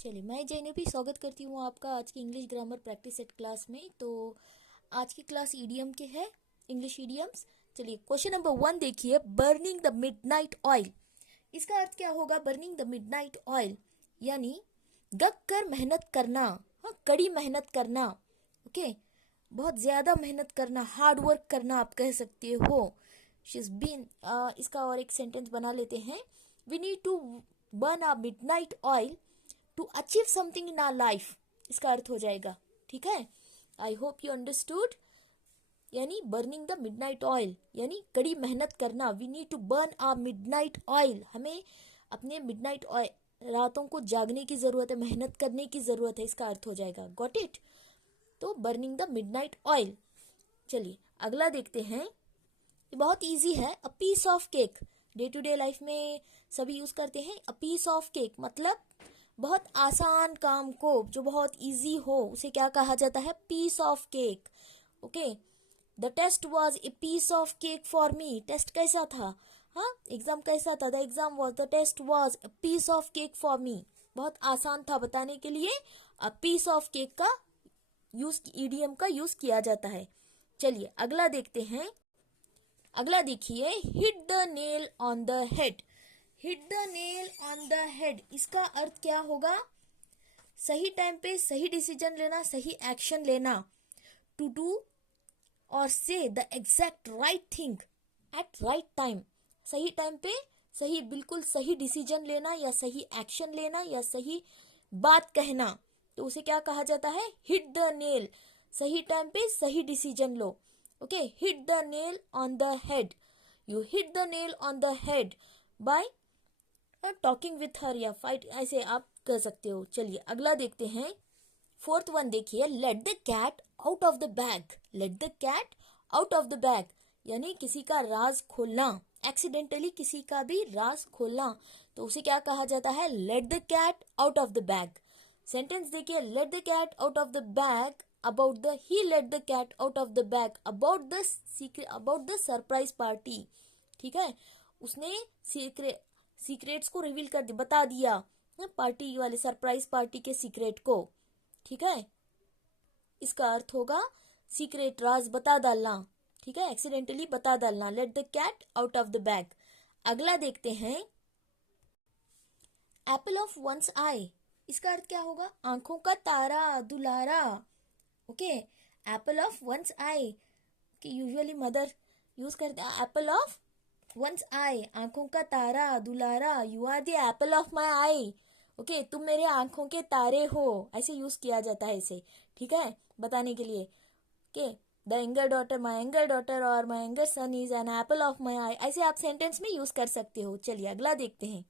चलिए, मैं जैनबी स्वागत करती हूँ आपका आज की English grammar practice set class में। तो आज की क्लास ईडियम के है, इंग्लिश ईडियम्स। चलिए, क्वेश्चन नंबर 1 देखिए, बर्निंग द मिडनाइट ऑयल। इसका अर्थ क्या होगा? बर्निंग द मिडनाइट ऑयल यानी गग कर मेहनत करना, हाँ, कड़ी मेहनत करना। ओके, बहुत ज़्यादा मेहनत करना, हार्ड वर्क करना आप कह सकते हो। शी इज बीन, इसका और एक सेंटेंस बना लेते हैं। We need to burn a midnight oil to achieve something in our life. इसका अर्थ हो जाएगा, ठीक है। I hope you understood. यानी बर्निंग द मिडनाइट ऑयल यानी कड़ी मेहनत करना। We need to burn our midnight oil, हमें अपने मिडनाइट ऑयल रातों को जागने की जरूरत है, मेहनत करने की जरूरत है। इसका अर्थ हो जाएगा, गॉट इट। तो बर्निंग द मिडनाइट ऑयल। चलिए अगला देखते हैं। ये बहुत इजी है। A piece of cake, day to day life में सभी यूज करते हैं। अ पीस ऑफ केक मतलब बहुत आसान काम को, जो बहुत इजी हो, उसे क्या कहा जाता है? Piece of cake. Okay, the test was a piece of cake for me. Test कैसा था? हाँ, एग्जाम कैसा था? The exam was, the test was a piece of cake for me. बहुत आसान था बताने के लिए अ पीस ऑफ केक का यूज, ईडीएम का यूज किया जाता है। चलिए अगला देखते हैं। अगला देखिए, hit the nail on the head. Hit the nail on the head, इसका अर्थ क्या होगा? सही टाइम पे सही डिसीजन लेना, सही एक्शन लेना। टू डू और से the exact right thing at right time. सही टाइम पे सही, बिल्कुल सही डिसीजन लेना या सही एक्शन लेना या सही बात कहना, तो उसे क्या कहा जाता है? Hit the nail. सही टाइम पे सही decision low. Okay, hit the nail on the head. You hit the nail on the head bye talking with her या फाइट, ऐसे आप कर सकते हो। चलिए अगला देखते हैं। फोर्थ वन देखिए, let the cat out of the bag. Let the cat out of the bag यानी किसी का राज खोलना, एक्सीडेंटली किसी का भी राज खोलना, तो उसे क्या कहा जाता है? Let the cat out of the bag. Sentence देखिए, let the cat out of the bag about the, he let the cat out of the bag about the secret, about the surprise party. ठीक है, उसने secrets को reveal कर दिया, बता दिया party वाले, सरप्राइज पार्टी के सीक्रेट को। ठीक है, इसका अर्थ होगा सीक्रेट, राज बता डालना। ठीक है, एक्सीडेंटली बता डालना। Let the cat out of the bag. अगला देखते हैं, एप्पल ऑफ वंस आई। इसका अर्थ क्या होगा? आंखों का तारा, दुलारा। Okay, apple of one's eye कि यूजुअली मदर यूज करते हैं। एप्पल ऑफ वंस आई, आंखों का तारा, दुलारा। You are the apple of my eye. Okay, तुम मेरे आंखों के तारे हो, ऐसे यूज किया जाता है इसे। ठीक है, बताने के लिए। Okay, the younger daughter, my younger daughter और my younger son is an apple of my eye, ऐसे आप सेंटेंस में यूज कर सकते हो। चलिए अगला देखते हैं।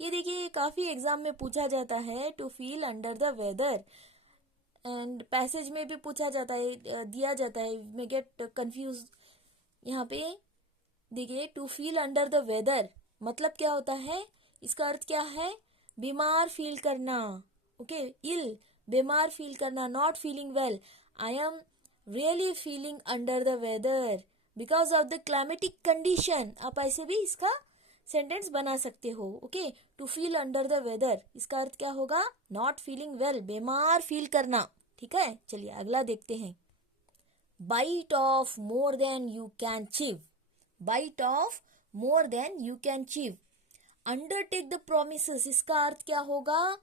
ये देखिए, काफी एग्जाम में पूछा जाता है, to feel under the weather. And passage में भी पूछा जाता है, दिया जाता है, मे गेट कंफ्यूज। यहाँ पे देखिए, to feel under the weather मतलब क्या होता है? इसका अर्थ क्या है? बीमार फील करना। ओके, इल, बीमार फील करना, not feeling well. I am really feeling under the weather because of the climatic condition. आप ऐसे भी इसका सेंटेंस बना सकते हो। Okay, to feel under the weather, इसका अर्थ क्या होगा? नॉट फीलिंग वेल, बीमार फील करना। ठीक है, चलिए अगला देखते हैं। Bite off more than you can chew. Bite off more than you can chew. Undertake the promises, इसका अर्थ क्या होगा?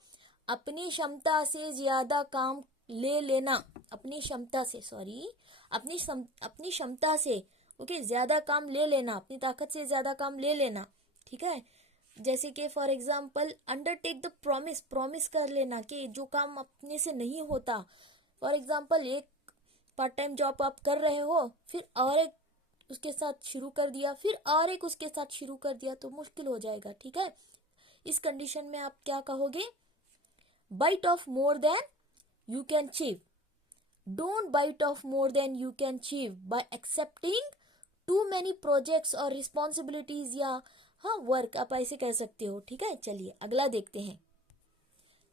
अपनी क्षमता से ज्यादा काम ले लेना। अपनी क्षमता से, सॉरी, अपनी क्षमता से, ओके, ज्यादा काम ले लेना, अपनी ताकत से ज्यादा काम ले लेना। ठीक है, जैसे कि for example undertake the promise, promise कर लेना कि जो काम अपने से नहीं होता। फॉर एग्जाम्पल एक पार्ट टाइम जॉब आप कर रहे हो, फिर और एक उसके साथ शुरू कर दिया, फिर और एक उसके साथ शुरू कर दिया, तो मुश्किल हो जाएगा। ठीक है, इस कंडीशन में आप क्या कहोगे? Bite off more than you can achieve. Don't bite off more than you can achieve by accepting too many projects और रिस्पॉन्सिबिलिटीज, या हाँ वर्क, आप ऐसे कह सकते हो। ठीक है, चलिए अगला देखते हैं।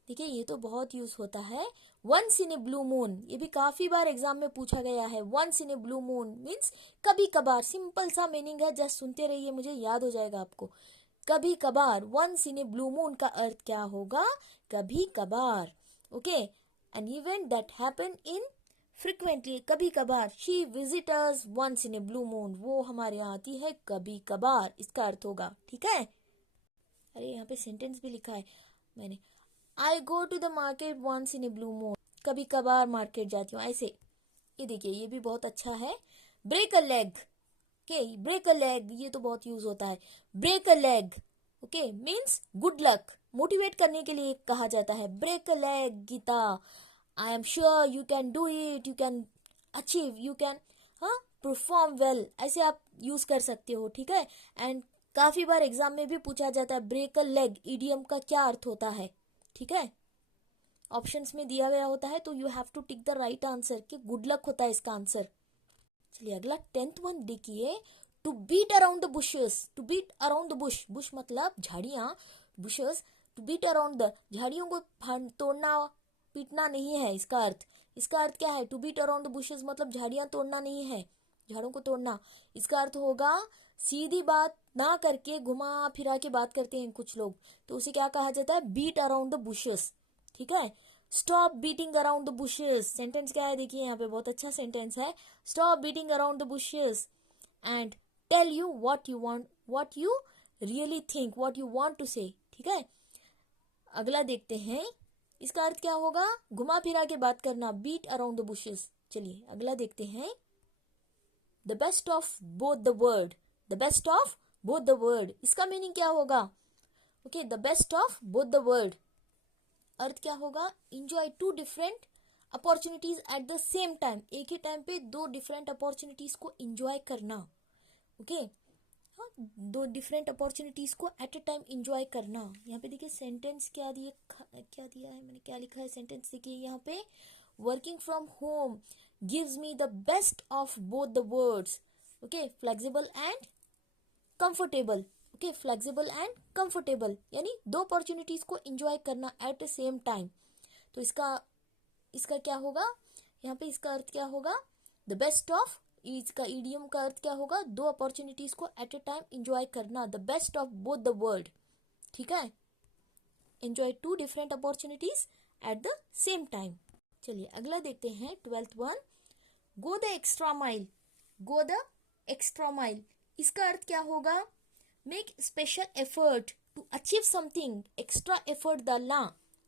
देखिए, ये तो बहुत यूज होता है, once in a blue moon. ये भी काफी बार एग्जाम में पूछा गया है। Once in a blue moon means कभी कभार, सिंपल सा मीनिंग है, जस्ट सुनते रहिए, मुझे याद हो जाएगा आपको। कभी कभार, once in a blue moon का अर्थ क्या होगा? कभी कभार। Okay, an event that happen infrequently, कभी कभार। She visit us once in a blue moon, वो हमारे यहाँ आती है कभी कभार, इसका अर्थ होगा। ठीक है, अरे यहाँ पे सेंटेंस भी लिखा है मैंने, I go to the market once in a blue moon, कभी कभार मार्केट जाती हूँ, ऐसे। ये देखिए, ये भी बहुत अच्छा है। Break a leg, okay, break a leg, ये तो बहुत यूज होता है। Break a leg, okay, means good luck, motivate करने के लिए कहा जाता है। Break a leg Gita, I am sure you can do it, you can achieve, you can perform well, ऐसे आप यूज कर सकते हो। ठीक है, एंड काफी बार एग्जाम में भी पूछा जाता है ब्रेक अ लेग इडियम का क्या अर्थ होता है। ठीक है, ऑप्शंस में दिया गया होता है, तो you have to tick the right answer कि गुड लक होता है इसका आंसर। चलिए अगला 10th वन देखिए, to beat around the bushes, to beat around the bush, bush मतलब झाड़ियां, bushes, to beat around the, झाड़ियों को तोड़ना पीटना नहीं है इसका अर्थ। इसका अर्थ क्या है? To beat around the bushes मतलब झाड़ियां तोड़ना नहीं है, झाड़ों को तोड़ना। इसका अर्थ होगा सीधी बात ना करके घुमा फिरा के बात करते हैं कुछ लोग, तो उसे क्या कहा जाता है? Beat around the bushes. ठीक है, stop beating around the bushes, sentence क्या है देखिए यहाँ पे, बहुत अच्छा सेंटेंस है। Stop beating around the bushes and tell you what you want, what you really think, what you want to say. ठीक है, अगला देखते हैं, इसका अर्थ क्या होगा? घुमा फिरा के बात करना, बीट अराउंड द बुशेस। चलिए अगला देखते हैं, the best of both the world, the best of both the world, इसका मीनिंग क्या होगा? Okay, the best of both the world, अर्थ क्या होगा? Enjoy two different opportunities at the same time, एक ही टाइम पे दो डिफरेंट अपॉर्चुनिटीज को इंजॉय करना। ओके, दो डिफरेंट अपॉर्चुनिटीज को एट अ टाइम इंजॉय करना। यहाँ पे देखिए सेंटेंस क्या दिया है मैंने, क्या लिखा है सेंटेंस देखिए यहाँ पे, working from home gives me the best of both the worlds. Okay, flexible and comfortable, okay, flexible and comfortable, यानी दो अपॉर्चुनिटीज को एंजॉय करना एट द सेम टाइम। तो इसका क्या होगा यहाँ पे? इसका अर्थ क्या होगा? द बेस्ट ऑफ, इसका ईडियम का अर्थ क्या होगा? दो अपॉर्चुनिटीज को एट ए टाइम एंजॉय करना, the best of both the world. ठीक है, enjoy two different opportunities at the same time. चलिए अगला देखते हैं 12th one, go the extra mile, go the extra mile, इसका अर्थ क्या होगा? Make special effort to achieve something, extra effort डालना।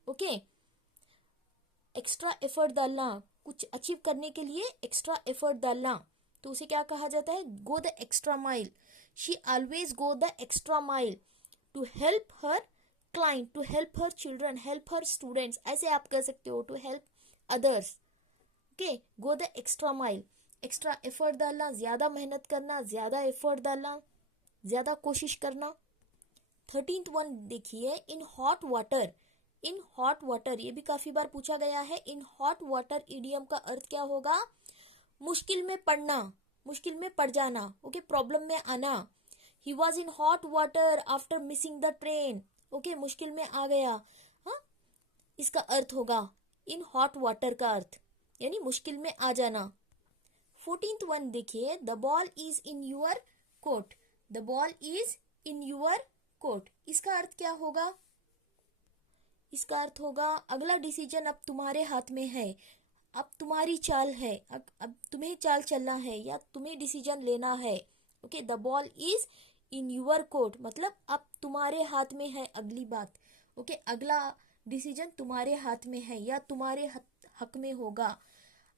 ओके, एक्स्ट्रा एफर्ट डालना, कुछ अचीव करने के लिए एक्स्ट्रा एफर्ट डालना, तो उसे क्या कहा जाता है? Go the extra mile. She always go the extra mile to help her client, to help her children, help her students, ऐसे आप कह सकते हो, to help others. Okay, go the extra mile, extra effort डालना, ज्यादा मेहनत करना, ज्यादा एफर्ट डालना, ज्यादा कोशिश करना। 13th वन देखिए, in hot water, in hot water, ये भी काफी बार पूछा गया है। इन हॉट वाटर इडियम का अर्थ क्या होगा? मुश्किल में पड़ना, मुश्किल में पड़ जाना। ओके, प्रॉब्लम में आना। He was in hot water after missing the train, okay, मुश्किल में आ गया। हाँ, इसका अर्थ होगा इन हॉट वाटर का अर्थ, यानी मुश्किल में आ जाना। 14th वन देखिए, the ball is in your court, the ball is in your court, इसका अर्थ क्या होगा? इसका अर्थ होगा अगला डिसीजन अब तुम्हारे हाथ में है, अब तुम्हारी चाल है, अब तुम्हें चाल चलना है या तुम्हें डिसीजन लेना है। Okay, the ball is in your court मतलब अब तुम्हारे हाथ में है अगली बात। ओके, अगला डिसीजन तुम्हारे हाथ में है या तुम्हारे हक में होगा।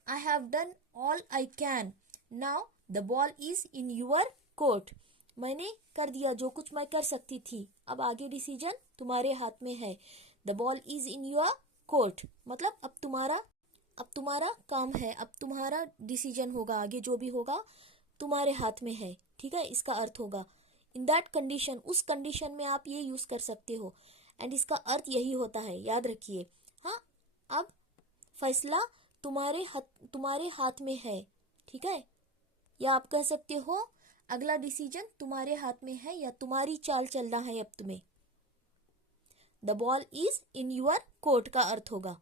I have done all I can, now the ball is in your court, मैंने कर दिया जो कुछ मैं कर सकती थी, अब आगे डिसीजन तुम्हारे हाथ में है। The ball is in your court मतलब अब तुम्हारा काम है, अब तुम्हारा डिसीजन होगा, आगे जो भी होगा तुम्हारे हाथ में है। ठीक है, इसका अर्थ होगा इन दैट कंडीशन, उस कंडीशन में आप ये यूज कर सकते हो, एंड इसका अर्थ यही होता है, याद रखिए। हाँ, अब फैसला तुम्हारे हाथ में है। ठीक है, या आप कह सकते हो अगला डिसीजन तुम्हारे हाथ में है या तुम्हारी चाल चलना है अब तुम्हें। The ball is in your court का अर्थ होगा।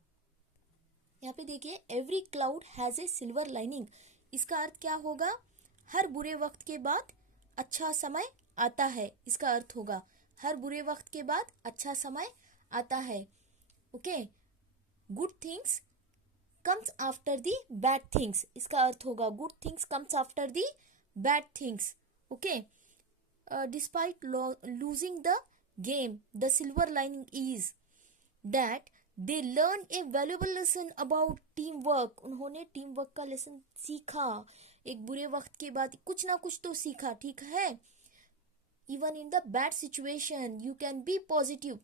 यहाँ पे देखिए, every cloud has a silver lining, इसका अर्थ क्या होगा? हर बुरे वक्त के बाद अच्छा समय आता है, इसका अर्थ होगा हर बुरे वक्त के बाद अच्छा समय आता है. Okay, good things comes after the bad things. इसका अर्थ होगा good things comes after the bad things. Okay, despite losing the game the silver lining is that they learn A valuable lesson about team work. उन्होंने team work का lesson सीखा. एक बुरे वक्त के बाद कुछ ना कुछ तो सीखा. ठीक है. Even in the bad situation you can be positive.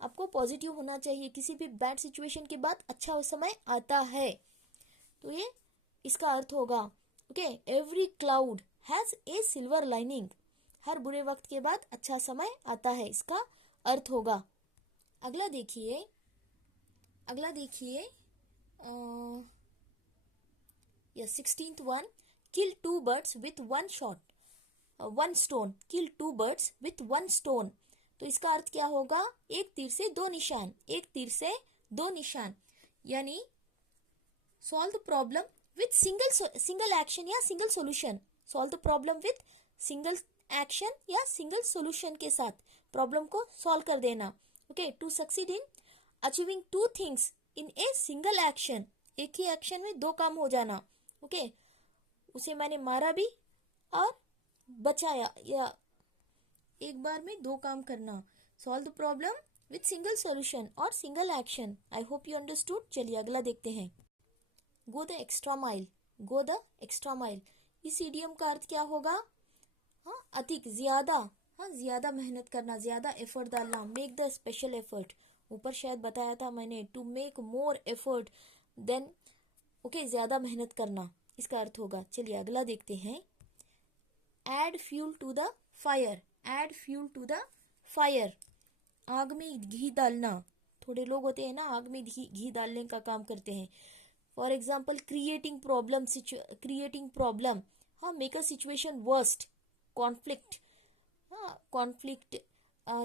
आपको पॉजिटिव होना चाहिए. किसी भी बैड सिचुएशन के बाद अच्छा समय आता है. तो ये इसका अर्थ होगा. Okay, every cloud has a silver lining. हर बुरे वक्त के बाद अच्छा समय आता है, इसका अर्थ होगा. अगला देखिए, yes 16th one. Kill two birds with one shot, one stone. Kill two birds with one stone. तो इसका अर्थ क्या होगा? एक तीर से दो निशान. एक तीर से दो निशान यानी solve the problem with single action या single solution. Solve the problem with single action या सिंगल सॉल्यूशन के साथ प्रॉब्लम को सॉल्व कर देना. Okay, to succeed in achieving two things in a single action. एक ही एक्शन में दो काम हो जाना. ओके, उसे मैंने मारा भी और बचाया, या एक बार में दो काम करना. Solve the problem with single solution और single action. I hope you understood. चलिए अगला देखते हैं. Go the extra mile. Go the extra mile. इस इडियम का अर्थ क्या होगा? हाँ, अधिक, ज्यादा. हाँ, ज्यादा मेहनत करना, ज्यादा एफर्ट डालना. Make the special effort. ऊपर शायद बताया था मैंने, to make more effort than. Okay, ज्यादा मेहनत करना इसका अर्थ होगा. चलिए अगला देखते हैं. Add fuel to the fire. Add fuel to the fire. आग में घी डालना. थोड़े लोग होते हैं ना, आग में घी डालने का काम करते हैं. For example creating problem. हाँ, make a situation worst. Conflict. हाँ, कॉन्फ्लिक्ट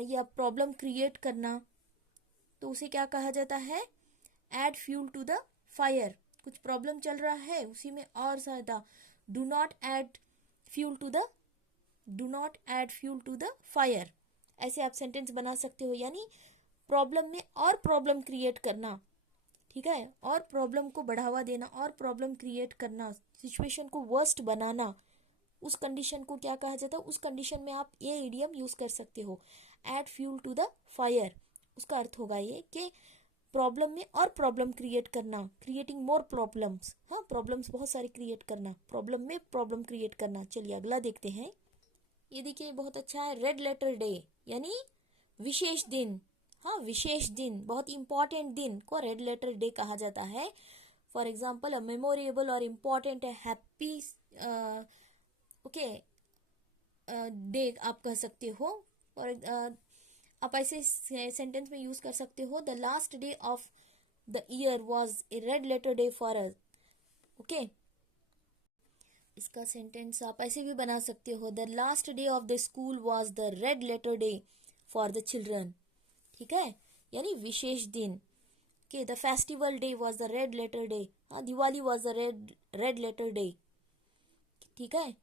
या प्रॉब्लम क्रिएट करना, तो उसे क्या कहा जाता है? Add fuel to the fire. कुछ प्रॉब्लम चल रहा है, उसी में और ज्यादा. Do not add fuel to the fire. ऐसे आप सेंटेंस बना सकते हो. यानी प्रॉब्लम में और प्रॉब्लम क्रिएट करना. ठीक है, और प्रॉब्लम को बढ़ावा देना और प्रॉब्लम क्रिएट करना, सिचुएशन को वर्स्ट बनाना. उस कंडीशन को क्या कहा जाता है? उस कंडीशन में आप ये इडियम यूज कर सकते हो. Add fuel to the fire. उसका अर्थ होगा ये कि प्रॉब्लम में और प्रॉब्लम क्रिएट करना. Creating more problems. हाँ, प्रॉब्लम्स बहुत सारे क्रिएट करना, प्रॉब्लम में प्रॉब्लम क्रिएट करना. चलिए अगला देखते हैं. ये देखिए, बहुत अच्छा है. रेड लेटर डे यानी विशेष दिन. हाँ, विशेष दिन, बहुत इंपॉर्टेंट दिन को रेड लेटर डे कहा जाता है. फॉर एग्जाम्पल अ मेमोरेबल और इम्पॉर्टेंट हैप्पी ओके डे आप कह सकते हो. और आप ऐसे सेंटेंस में यूज कर सकते हो. The last day of the year was a red letter day for us. Okay, इसका सेंटेंस आप ऐसे भी बना सकते हो. The last day of the school was the red letter day for the children. ठीक है, यानी विशेष दिन. के the festival day was the red letter day. हाँ, Diwali was the red letter day. ठीक है,